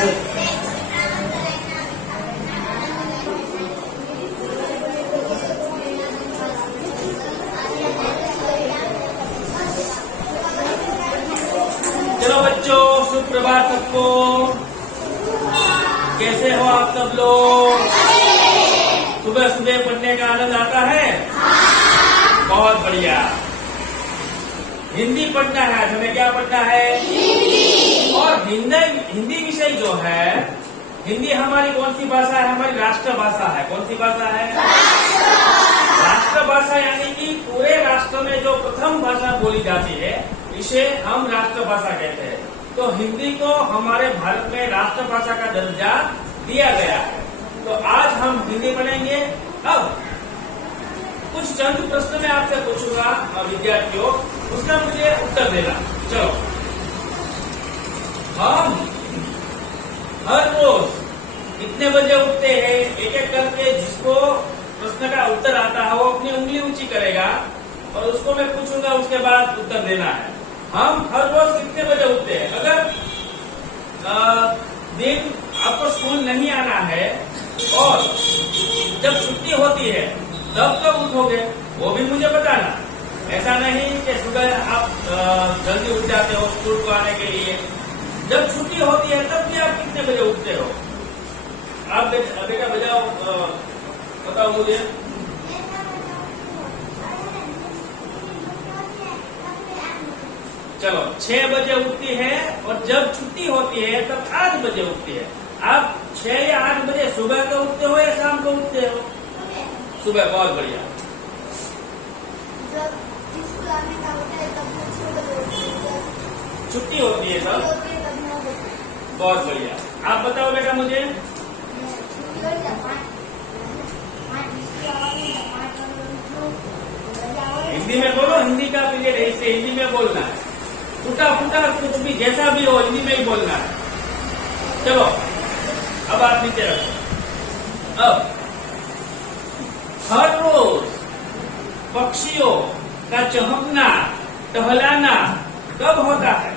चलो बच्चों, सुप्रभात सबको। कैसे हो आप सब लोग? सुबह सुबह पढ़ने का आनंद आता है? बहुत बढ़िया। हिंदी पढ़ना है आज हमें। क्या पढ़ना है? हिंदी। और हिंदी विषय जो है, हिंदी हमारी कौन सी भाषा है? हमारी राष्ट्रभाषा है। कौन सी भाषा है? राष्ट्रभाषा, यानी कि पूरे राष्ट्र में जो प्रथम भाषा बोली जाती है, इसे हम राष्ट्रभाषा कहते हैं। तो हिंदी को हमारे भारत में राष्ट्रभाषा का दर्जा दिया गया है। तो आज हम हिंदी पढ़ेंगे। अब कुछ चंद प्रश्न मैं आपसे पूछूंगा विद्यार्थियों, उसका मुझे उत्तर देना। चलो, हम हर रोज कितने बजे उठते हैं? एक एक करके जिसको प्रश्न का उत्तर आता है वो अपनी उंगली ऊंची करेगा और उसको मैं पूछूंगा, उसके बाद उत्तर देना है। हम हर रोज कितने बजे उठते हैं? अगर दिन आपको स्कूल नहीं आना है और जब छुट्टी होती है तब कब उठोगे वो भी मुझे बताना। ऐसा नहीं कि सुबह आप जल्दी उठ जाते हो स्कूल को आने के लिए। जब छुट्टी होती है तब भी आप कितने बजे उठते हो? आप बेटा बजाओ, बताओ मुझे। चलो, 6 बजे उठती है और जब छुट्टी होती है तब 8 बजे उठती है। आप 6 या 8 बजे सुबह को उठते हो या शाम को उठते हो? सुबह। बहुत बढ़िया। जब स्कूल आने का होता है तब 6 बजे उठते हैं। छुट्टी होती है तब? तब 9 बजे। बहुत बढ़िया। आप बताओ बेटा मुझे। हिंदी में बोलो, हिंदी का पीरियड है, इससे हिंदी में बोलना है। टूटा फूटा कुछ भी जैसा भी हो, हिंदी में ही बोलना है। चलो, अब आप नीचे रखो। अब हर रोज पक्षियों का चहकना, टहलाना कब होता है?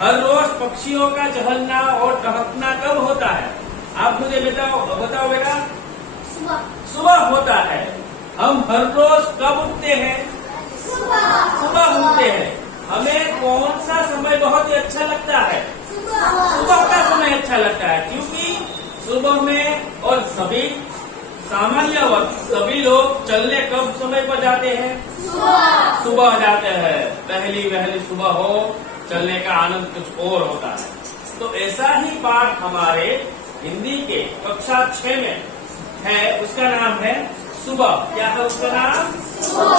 हर रोज पक्षियों का चहलना और टहकना कब होता है? आप मुझे बताओ बेटा। सुबह होता है। हम हर रोज कब उठते हैं? सुबह उठते हैं। हमें कौन सा समय बहुत ही अच्छा लगता है? सुबह का समय अच्छा लगता है, क्योंकि सुबह में और सभी सामान्य वक्त सभी लोग चलने कब समय पर जाते हैं? सुबह जाते हैं। पहली सुबह हो, चलने का आनंद कुछ और होता है। तो ऐसा ही पाठ हमारे हिंदी के कक्षा 6 में है, उसका नाम है सुबह। क्या है उसका नाम? सुबह।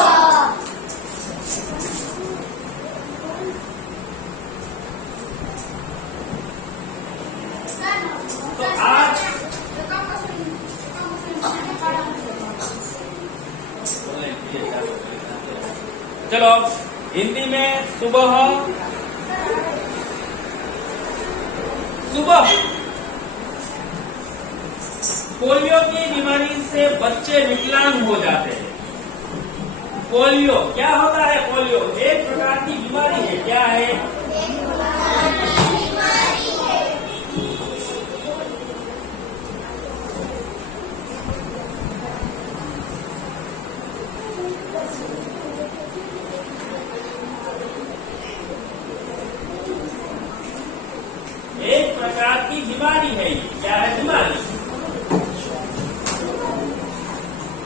तो आज चलो, हिंदी में सुबह पोलियो की बीमारी से बच्चे विकलांग हो जाते हैं। पोलियो क्या होता है? पोलियो एक प्रकार की बीमारी है। क्या है? एक प्रकार की बीमारी है। क्या है बीमारी?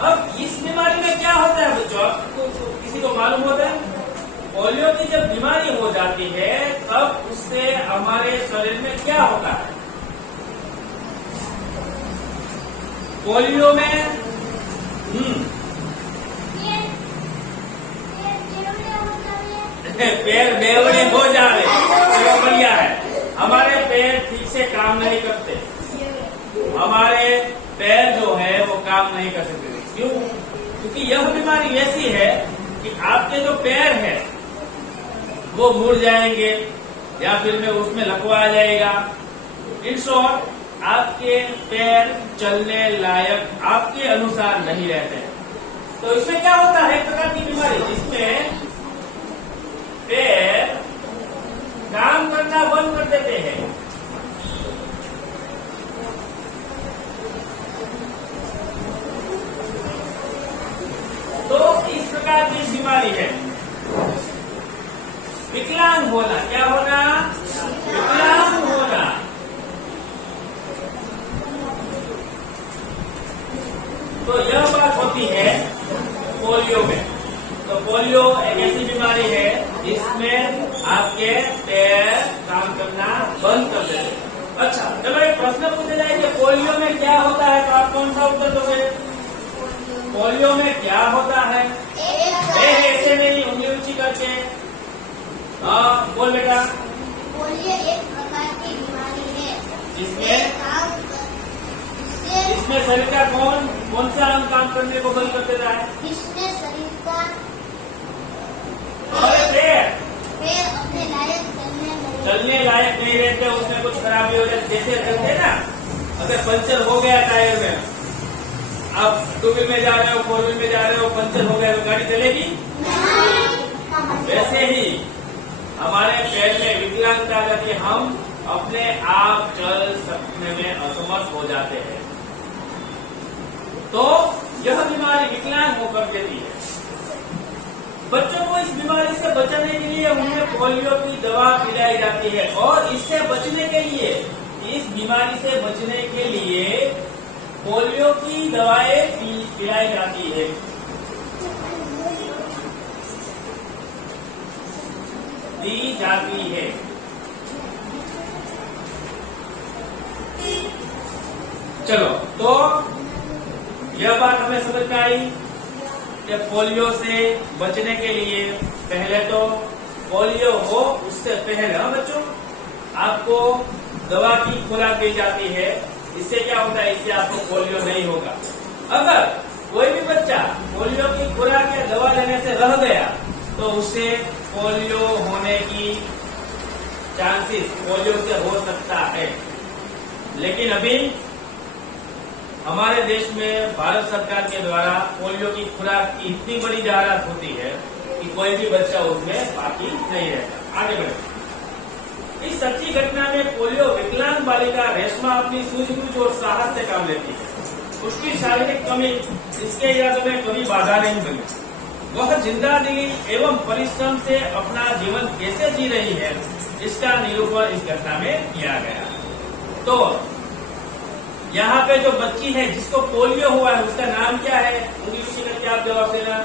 अब इस बीमारी में क्या होता है बच्चों? किसी को मालूम होता है? पोलियो की जब बीमारी हो जाती है तब उससे हमारे शरीर में क्या होता है? पोलियो में पैर बेवड़े हो जाते। चलो बढ़िया है। हमारे पैर ठीक से काम नहीं करते। हमारे पैर जो है वो काम नहीं कर सकते। क्यों? क्योंकि यह बीमारी ऐसी है कि आपके जो पैर है वो मुड़ जाएंगे या फिर में उसमें लकवा आ जाएगा। इन शॉर्ट, आपके पैर चलने लायक आपके अनुसार नहीं रहते। तो इसमें क्या होता है? एक प्रकार की बीमारी जिसमें पैर काम कर प्रकार की बीमारी है? विकलांग होना। क्या होना? विकलांग होना। तो यह बात होती है पोलियो में। तो पोलियो एक ऐसी बीमारी है जिसमें आपके पैर काम करना बंद कर देते हैं। अच्छा, चलो एक प्रश्न पूछा जाए कि पोलियो में क्या होता है, तो आप कौन सा उत्तर दोगे? पोलियो में क्या होता है? ऐसे नहीं, उंगली ऊंची करके। हाँ, बोल बेटा। पोलियो एक प्रकार की बीमारी है जिसमें इसमें शरीर का कौन सा अंग काम करने को बंद कर देता है? जिसमें शरीर का पैर अपने लायक चलने लायक नहीं रहते, उसमें कुछ खराबी हो जाती। जैसे चलते ना, अगर पंचर हो गया टायर में, आप 2 व्हील में जा रहे हो, 4 व्हील में जा रहे हो, पंचर हो गया तो गाड़ी चलेगी? वैसे ही हमारे पैर में विकलांगता आ जाती है, हम अपने आप चल सकने में असमर्थ हो जाते हैं। तो यह बीमारी विकलांग होकर देती है। बच्चों को इस बीमारी से बचाने के लिए उन्हें पोलियो की दवा पिलाई जाती है, और इससे बचने के लिए, इस बीमारी से बचने के लिए पोलियो की दवाएं पिलाई जाती है। दी जाती है। चलो, तो यह बात हमें समझ में आई कि पोलियो से बचने के लिए पहले तो पोलियो हो उससे पहले, हाँ बच्चों, आपको दवा की खुराक दी जाती है। इससे क्या होता है? इससे आपको पोलियो नहीं होगा। अगर कोई भी बच्चा पोलियो की खुराक या दवा लेने से रह गया तो उसे पोलियो होने की चांसेस पोलियो से हो सकता है। लेकिन अभी हमारे देश में भारत सरकार के द्वारा पोलियो की खुराक की इतनी बड़ी जाहिरात होती है कि कोई भी बच्चा उसमें बाकी नहीं रहता। आगे बढ़े। इस सच्ची घटना में पोलियो विकलांग बालिका रेशमा अपनी सूझबूझ और साहस से काम लेती है। उसकी शारीरिक कमी इसके इरादों में कभी बाधा नहीं बनी। वह जिंदादिली एवं परिश्रम से अपना जीवन कैसे जी रही है, इसका निरूपण इस घटना में किया गया। तो यहाँ पे जो बच्ची है जिसको पोलियो हुआ है, उसका नाम क्या है? उंगली करके आप जवाब देना।